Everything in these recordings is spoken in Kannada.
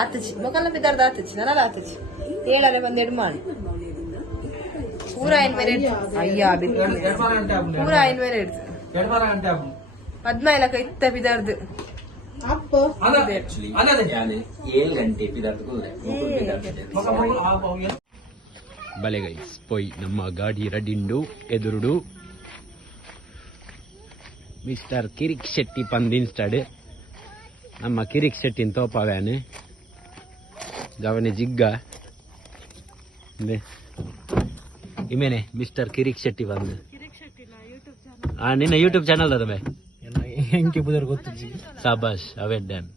ಆತಚಿ ಮೊಕಲ ಬಿದ್ದಾರ್ದ ಆತಚಿ ನನಲ್ಲ ಆತಚಿ ಏಳರೆ ಬಂದೆಡು ಮಾಡಿ ಪೂರ ಐನ್ ಬೇರೆ ಅಯ್ಯ ಪೂರ ಐನ್ ಬೇರೆ ಇಡ್ತು 15 ಇತ್ತ ಬಿದ್ದಾರ್ದು ಬಲೆ ಗೈಸ್ ಪೋಯ್ ನಮ್ಮ ಗಾಡಿ ರೆಡಿಂಡು ಎದುರುಡು ಮಿಸ್ಟರ್ ಕಿರಿಕ್ ಶೆಟ್ಟಿ ಪಂದಿನ್ಸ್ಟಾಡ್ ನಮ್ಮ ಕಿರಿಕ್ ಶೆಟ್ಟಿನ ತೋಪಾವ್ಯಾನೆ ಗವನೆ ಜಿಗ್ಗ ಇಮೇನೆ ಮಿಸ್ಟರ್ ಕಿರಿಕ್ ಶೆಟ್ಟಿ ಬಂದು ನಿನ್ನ ಯೂಟ್ಯೂಬ್ ಚಾನಲ್ ಅದ ಬೇ ಹೆಂಗೆ ಬುದರ್ ಗೊತ್ತು ಶಾಬಾಷ್ ಅವೇ ಡ್ಯಾನ್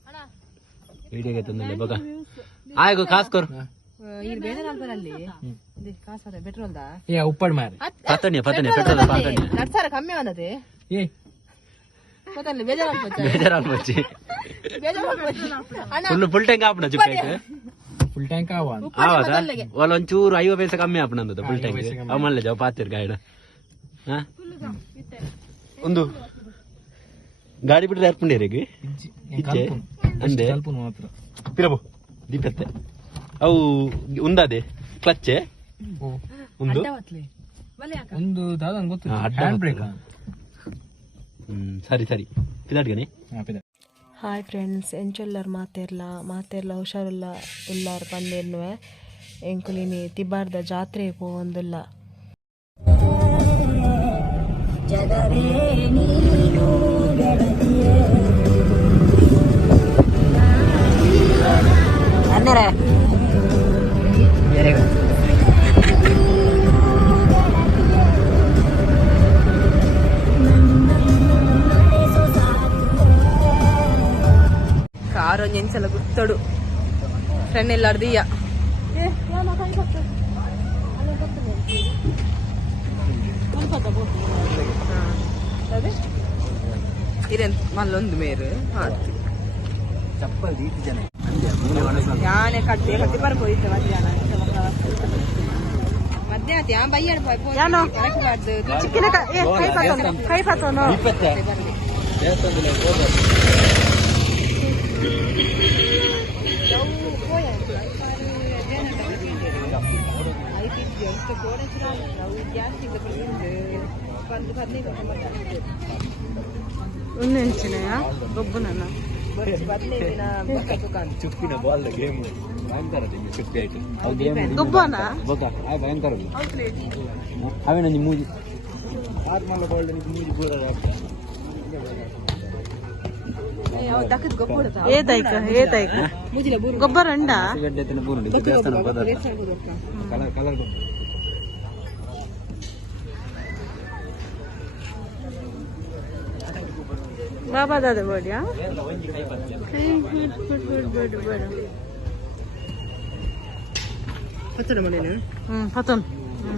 ವಿಡಿಯೋಗೆ ತಂದಲ್ಲಿ ಬಗ ಆಯ್ಗೋ ಕಾಸ್ ಕೊರು ಉಪ್ಪಡ್ ಮಾರಿ ಪತನೆ ಪತನೆ ಪೆಟ್ರೋಲ್ ಪತನೆ ನಡ್ಸಾರ ಕಮ್ಮಿ ಅನ್ನದೆ ಫುಲ್ ಟ್ಯಾಂಕ್ ಆಪಣ ಚಿಪ್ಪೇಟ್ ಫುಲ್ ಟ್ಯಾಂಕ್ ಆವಾದ ಒಂಚೂರು 50 ಪೈಸೆ ಕಮ್ಮಿ ಆಪಣಂದದ ಫುಲ್ ಟ್ಯಾಂಕ್ ಅವ ಮಲ್ಲೆ ಜಾವ ಪಾತಿರ್ ಗಾಡಿ ಒಂದು ಗಾಡಿ ಬಿಟ್ರೆ ಯಾರ್ಪುಂಡೇರಿಗೆ ಅಂದೆ ಪಿರಬು ದೀಪತ್ತೆ ಅವು ಉಂದಾದೆ ಕ್ಲಚ್ಚೆ ಒಂದು ಸರಿ ಸರಿ ಪಿದಾಡ್ಗನೆ ಹಾಯ್ ಫ್ರೆಂಡ್ಸ್ ಎಂಚೊಲ್ಲರ್ ಮಾತೆರ್ಲ ಹುಷಾರಿಲ್ಲ ಉಲ್ಲಾರ್ ಪಂದೇನ್ನುವೆ ಎಂಕುಲಿನಿ ತಿಬಾರ್ದ ಜಾತ್ರೆ ಪೋವೊಂದುಲ್ಲ ಅಂದರೆ ಕಾರು ನೆನ್ಸಲ ಗುತ್ತಡು ಫ್ರೆಂಡ್ ಎಲ್ಲಾರ್ದಿಯ ಇರೇನ್ ಮಲ್ಲೊಂದು ಮೇರು ಯಾನೆ ಕಟ್ಟಿ ಕಟ್ಟಿ ಬರ್ಬೋದಿತ್ತು ಮಧ್ಯಾಹ್ನ ಯಾ ಬೈಯಾಡ ಕೈ ಪಾತೋನು ಒಂದೆಂಚಿನಯ ಗೊಬ್ಬನ ಚುಪ್ಪಿನ ಬಾಲ್ ಗೇಮ್ ಭಯಂಕರ ಚುಪ್ಪಿ ಆಯ್ತು ಗೊಬ್ಬನ ಭಯಂಕರ ಅವೇ ನಂಜಿ ಮೂಜಿ ಆರ್ಮಲ್ಲ ಬಾಲ್ ಮೂಜಿ ಪೂರ ಗೊಬ್ಬರ ಅಂಡ ದೇವಸ್ಥಾನ ಕಲರ್ ಕಲರ್ ಬಾಬಾ ದಾದ ಬೋಡ್ಯಾ ಪತನ್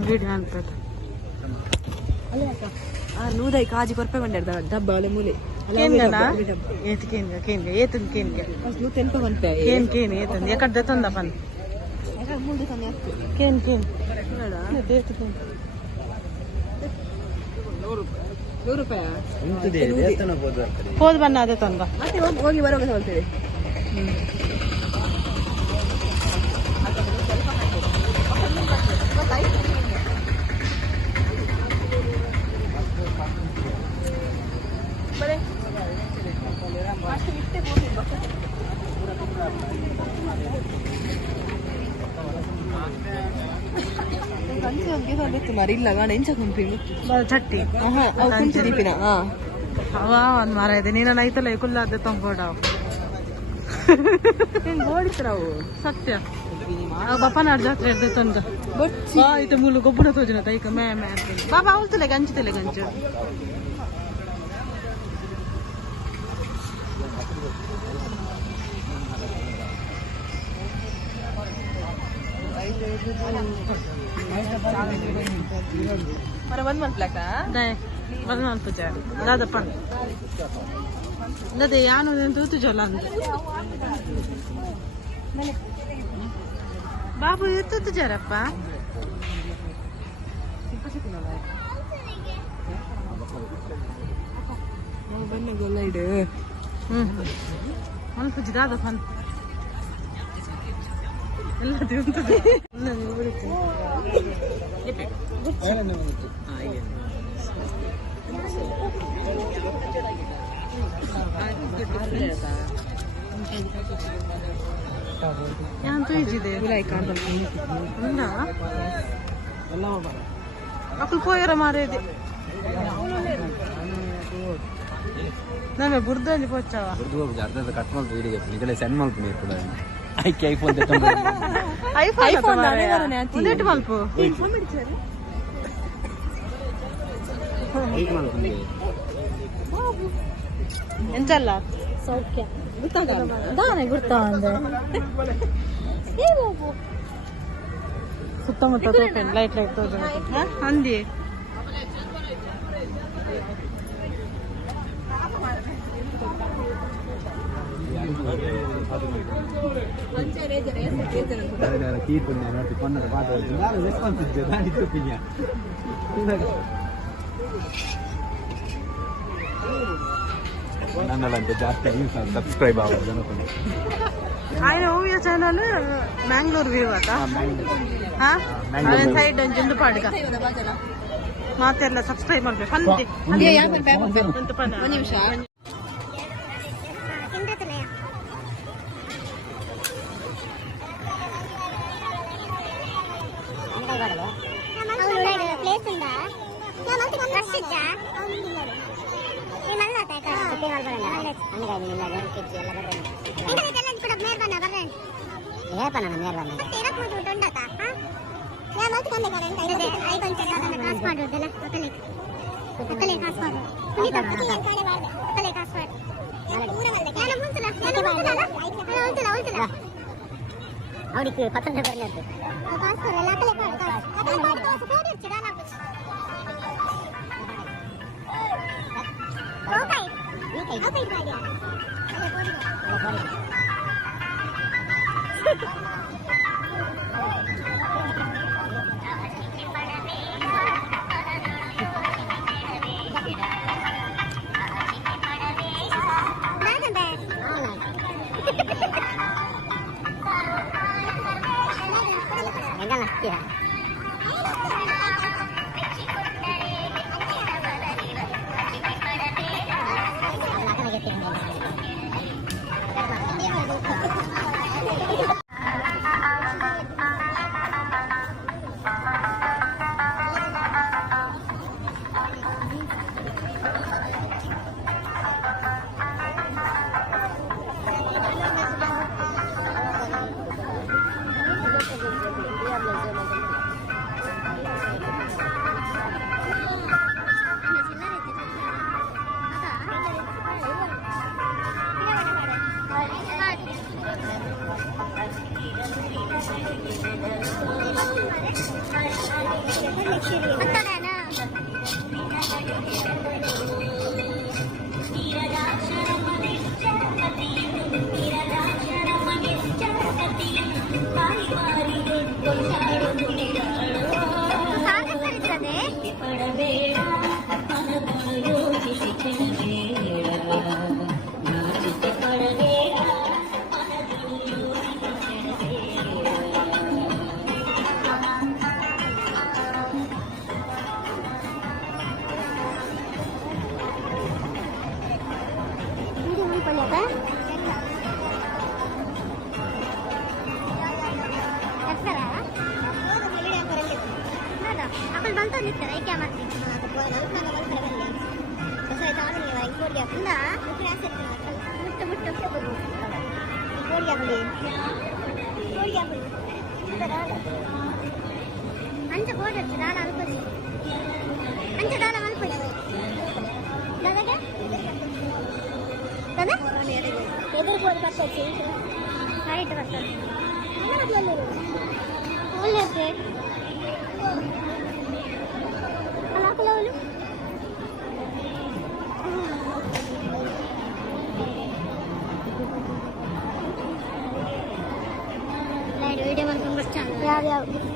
ವಿಡಿಯೋ ಅನ್ಪದ ನೂದೈ ಕಾಜಿ ಕೊರ್ಪೆ ಬಂದಿರ್ದ ಡಬ್ಬ ಅವಳೆ ಮೂಲೆ ಕೇನ್ಗನ ಏತ್ ಕೇನ್ಗ ಕೇನ್ಗ ಏತನ್ ಕೇನ್ಗ ನೂ ತೆಂಪ ಬಂತೆ ಕೇನ್ ಏತನ್ ಯಾಕಡ್ದ ತಂದ ಪನ್ ಮುಂದೆ ತಂದೆ ಕೇನ್ ₹100 ಹೋದ್ ಬಣ್ಣ ಅದೇ ತಂದ ಮತ್ತೆ ಹೋಗಿ ಬರೋಗ ಹೇಳ್ತೇವೆ ಮರಿಲ್ಲ ಎಂಚ ಕುಂಪಿಂಗು ಚಟ್ಟಿ ಕುಂಚು ದೀಪಿನ ಅವ ಒಂದ್ ಮರ ಇದೆ ನೀನ ನೈತಲ್ಲ ಕುಲ್ಲ ಅದ ತಂಗೋಡ ಓಡಿಸ್ರಾವು ಸತ್ಯ ಬಪ್ಪನಾಡ್ ಜಾತ್ರೆ ಇರ್ದ ತಂದ ಆಯ್ತು ಮುಲು ಗೊಬ್ಬರ ತೋಜನ ತೈಕ ಮೇ ಮೇ ಬಾಬಾ ಅವಲ್ತಲೆ ಗಂಚುತ್ತಲೆ ಗಂಚು ಮರ ಒಂದ್ ಮಲ್ಪ್ಲಾಕ ಬಂದ್ ಮಲ್ಪುಜ ದಾದಪ್ಪ ಅದೇ ಯಾನು ತೂತು ಜೋಲ ಅಂತ ಬಾಬು ತೂತು ಜಾರಪ್ಪ ಬನ್ನಿ ಗೊಲ್ಲ ಇಡು ಮಲ್ಪುಜಿ ದಾದ ಫನ್ ಎಲ್ಲ ತಿಂತದೆ ಯಾಂತೂ ಇಜಿದೆ ಉಂಡಾ ಅಕ್ಕಳು ಪೋಯರ ಮಾರೇದೆ ನಾವೇ ಬುರ್ದಂಜಿ ಪೋಚಾವ ಅರ್ಧ ಕಟ್ ಮಾಡ್ತು ಇಡಿಗೆ ನಿಗಲೇ ಸೆಂಡ್ ಮಾಡ್ತು ನೀರು ಕೂಡ ಐಕೆ ಐಫೋನ್ ಐಫೋನ್ ಉಂಡೆಟ್ಟು ಮಲ್ಪು ಎಂತಲ್ಲ ಸೌಖ್ಯ ದಾನೆ ಗುರ್ತಾ ಅಂದ್ರೆ ಸುತ್ತಮುತ್ತ ತೋಪೇನು ಲೈಟ್ ತೋಜ ಅಂದಿ ನನ್ನಲ್ಲಂತೆ ಜಾಸ್ತಿ ಸಬ್ಸ್ಕ್ರೈಬ್ ಆಗೋದು ఆయన ఓవియో ఛానల్ మ్యాంగ్లూర్ వ్యూ అట ಸೈಡ್ ಒಂದು ಪಾಡ್ಗ ಮಾತೆಲ್ಲ ಸಬ್ಸ್ಕ್ರೈಬ್ ಮಾಡ್ಬೇಕು ಒಂದು ನಿಮಿಷ ಪ್ಲೇಸ್ ಉಂಟಾ ಅವಳಿಗೆ ಪತ್ತೊಂದು ಬರ್ಲದ್ದು ವಿಡಿಯೋ ಮಾಡ್ಕೊಂಡು ಬರ್ತಾನೆ